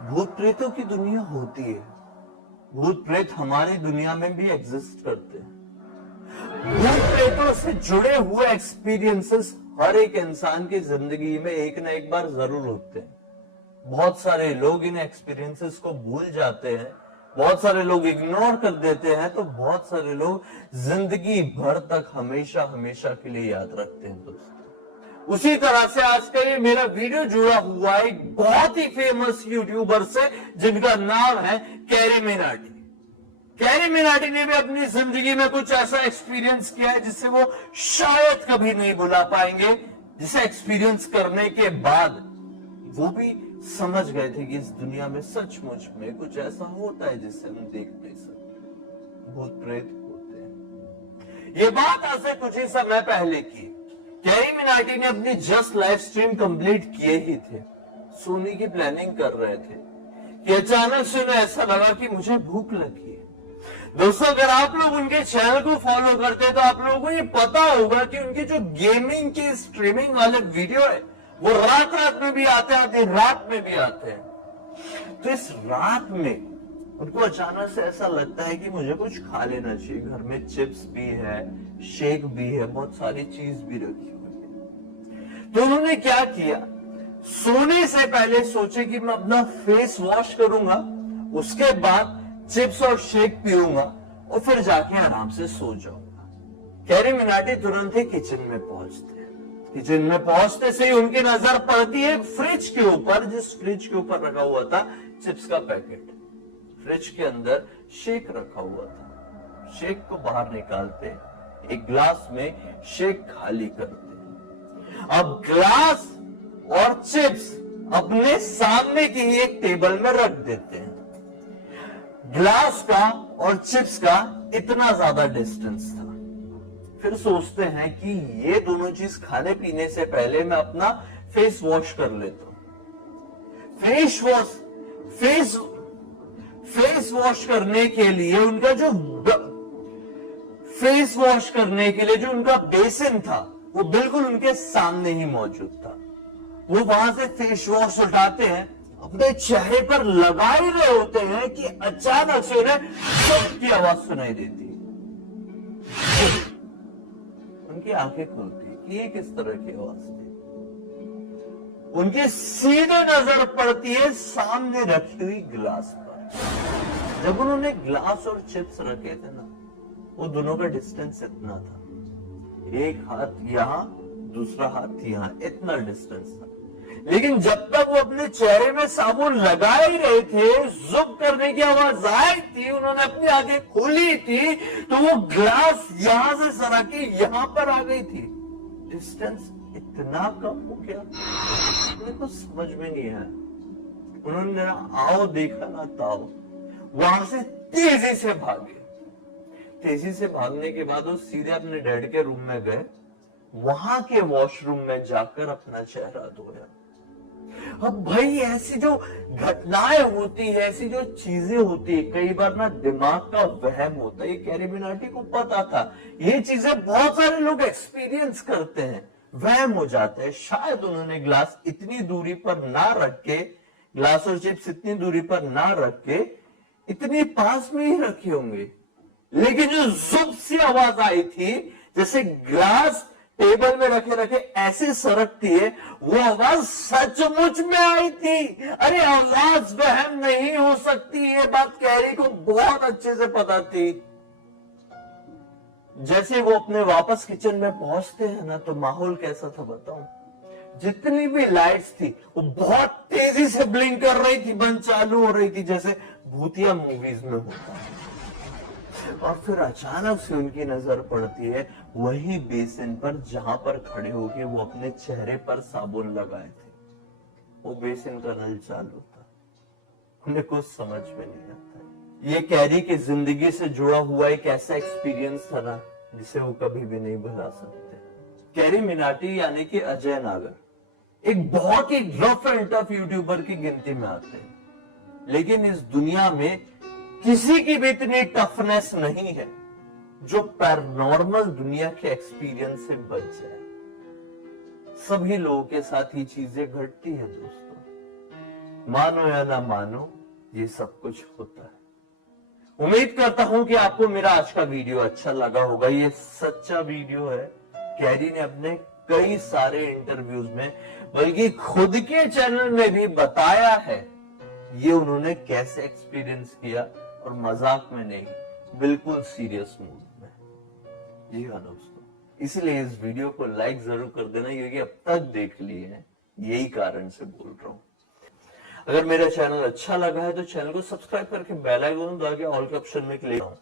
भूत प्रेतों की दुनिया होती है। भूत प्रेत हमारी दुनिया में भी एग्जिस्ट करते हैं। भूत प्रेतों से जुड़े हुए एक्सपीरियंसेस हर एक इंसान की जिंदगी में एक ना एक बार जरूर होते हैं। बहुत सारे लोग इन एक्सपीरियंसेस को भूल जाते हैं, बहुत सारे लोग इग्नोर कर देते हैं, तो बहुत सारे लोग जिंदगी भर तक हमेशा हमेशा के लिए याद रखते हैं दोस्तों। उसी तरह से आज का ये मेरा वीडियो जुड़ा हुआ है एक बहुत ही फेमस यूट्यूबर से, जिनका नाम है कैरी मिनाटी। कैरी मिनाटी ने भी अपनी जिंदगी में कुछ ऐसा एक्सपीरियंस किया है जिससे वो शायद कभी नहीं भुला पाएंगे, जिसे एक्सपीरियंस करने के बाद वो भी समझ गए थे कि इस दुनिया में सचमुच में कुछ ऐसा होता है जिससे हम देख नहीं सकते। भूत प्रेत होते हैं। ये बात आज से कुछ ही समय पहले की। कैरी मिनाटी ने अपनी जस्ट लाइव स्ट्रीम कंप्लीट किए ही थे, सोने की प्लानिंग कर रहे थे कि अचानक से उन्हें ऐसा लगा कि मुझे भूख लगी है। दोस्तों, अगर आप लोग उनके चैनल को फॉलो करते हैं तो आप लोगों को ये पता होगा कि उनके जो गेमिंग के स्ट्रीमिंग वाले वीडियो है वो रात रात में भी आते हैं, रात में भी आते हैं। तो इस रात में उनको अचानक से ऐसा लगता है कि मुझे कुछ खा लेना चाहिए। घर में चिप्स भी है, शेक भी है, बहुत सारी चीज भी रखी हुई है। तो उन्होंने क्या किया, सोने से पहले सोचे कि मैं अपना फेस वॉश करूंगा, उसके बाद चिप्स और शेक पीऊंगा और फिर जाके आराम से सो जाऊंगा। कैरी मिनाटी तुरंत ही किचन में पहुंचते हैं। किचन में पहुंचते से ही उनकी नजर पड़ती है फ्रिज के ऊपर, जिस फ्रिज के ऊपर रखा हुआ था चिप्स का पैकेट। फ्रिज के अंदर शेक रखा हुआ था। शेक को बाहर निकालते, एक ग्लास में शेक खाली करते। अब ग्लास और चिप्स अपने सामने की ही एक टेबल में रख देते हैं। ग्लास का और चिप्स का इतना ज्यादा डिस्टेंस था। फिर सोचते हैं कि ये दोनों चीज खाने पीने से पहले मैं अपना फेस वॉश कर लेता हूं। फेस वॉश करने के लिए उनका जो फेस वॉश करने के लिए जो उनका बेसिन था वो बिल्कुल उनके सामने ही मौजूद था। वो वहां से फेस वॉश उठाते हैं, अपने चेहरे पर लगा ही रहे होते हैं कि अचानक से उन्हें शब्द की आवाज सुनाई देती है। उनकी आंखें खुलती है कि ये किस तरह की आवाज थी। उनकी सीधे नजर पड़ती है सामने रखी हुई ग्लास पर। जब उन्होंने ग्लास और चिप्स रखे थे ना, वो दोनों का डिस्टेंस इतना था, एक हाथ यहां दूसरा हाथ यहां, इतना डिस्टेंस था। लेकिन जब तक वो अपने चेहरे में साबुन लगा ही रहे थे, जुब करने की आवाज आई थी, उन्होंने अपनी आंखें खोली थी, तो वो ग्लास यहां से सरा के यहां पर आ गई थी। डिस्टेंस इतना कम हो गया, उन्हें कुछ समझ में नहीं आया। उन्होंने आओ देखा ना ताओ, वहां से तेजी से भागे। तेजी से भागने के बाद वो सीधे अपने डैड के रूम में गए, वहां के वॉशरूम में जाकर अपना चेहरा धोया। अब भाई ऐसी जो घटनाएं होती है, ऐसी जो चीजें होती है, कई बार ना दिमाग का वहम होता है। ये कैरी मिनाटी को पता था, ये चीजें बहुत सारे लोग एक्सपीरियंस करते हैं, वहम हो जाते हैं। शायद उन्होंने ग्लास इतनी दूरी पर ना रख के, ग्लास और चिप्स इतनी दूरी पर ना रख के इतनी पास में ही रखे होंगे, लेकिन जो जुब सी आवाज आई थी, जैसे ग्लास टेबल में रखे रखे ऐसे सरकती है, वो आवाज सचमुच में आई थी। अरे आवाज वहम नहीं हो सकती, ये बात कैरी को बहुत अच्छे से पता थी। जैसे वो अपने वापस किचन में पहुंचते हैं ना, तो माहौल कैसा था बताऊं। जितनी भी लाइट्स थी वो बहुत तेजी से ब्लिंक कर रही थी, बंद चालू हो रही थी, जैसे भूतिया मूवीज में होता है। और फिर अचानक से उनकी नजर पड़ती है वही बेसिन पर जहां पर खड़े होके वो अपने चेहरे पर साबुन लगाए थे। वो बेसिन का नल चालू था। उन्हें कुछ समझ में नहीं आता। ये कैरी की जिंदगी से जुड़ा हुआ एक ऐसा एक्सपीरियंस था ना, जिसे वो कभी भी नहीं भुला सकते। कैरी मिनाटी यानी कि अजय नागर एक बहुत ही रफ एंड टफ यूट्यूबर की गिनती में आते हैं, लेकिन इस दुनिया में किसी की भी इतनी टफनेस नहीं है जो पैरानॉर्मल दुनिया के एक्सपीरियंस से बच जाए। सभी लोगों के साथ ये चीजें घटती है दोस्तों। मानो या ना मानो, ये सब कुछ होता है। उम्मीद करता हूं कि आपको मेरा आज का वीडियो अच्छा लगा होगा। ये सच्चा वीडियो है। कैरी ने अपने कई सारे इंटरव्यूज में, बल्कि खुद के चैनल में भी बताया है ये उन्होंने कैसे एक्सपीरियंस किया, और मजाक में नहीं, बिल्कुल सीरियस मूड में। जी हाँ दोस्तों, इसलिए इस वीडियो को लाइक जरूर कर देना, क्योंकि अब तक देख लिए हैं, यही कारण से बोल रहा हूं। अगर मेरा चैनल अच्छा लगा है तो चैनल को सब्सक्राइब करके बेल आइकन दबा के ऑल के ऑप्शन में क्लिक करो।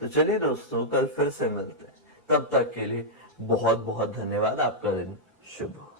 तो चलिए दोस्तों, कल फिर से मिलते हैं। तब तक के लिए बहुत बहुत धन्यवाद। आपका दिन शुभ हो।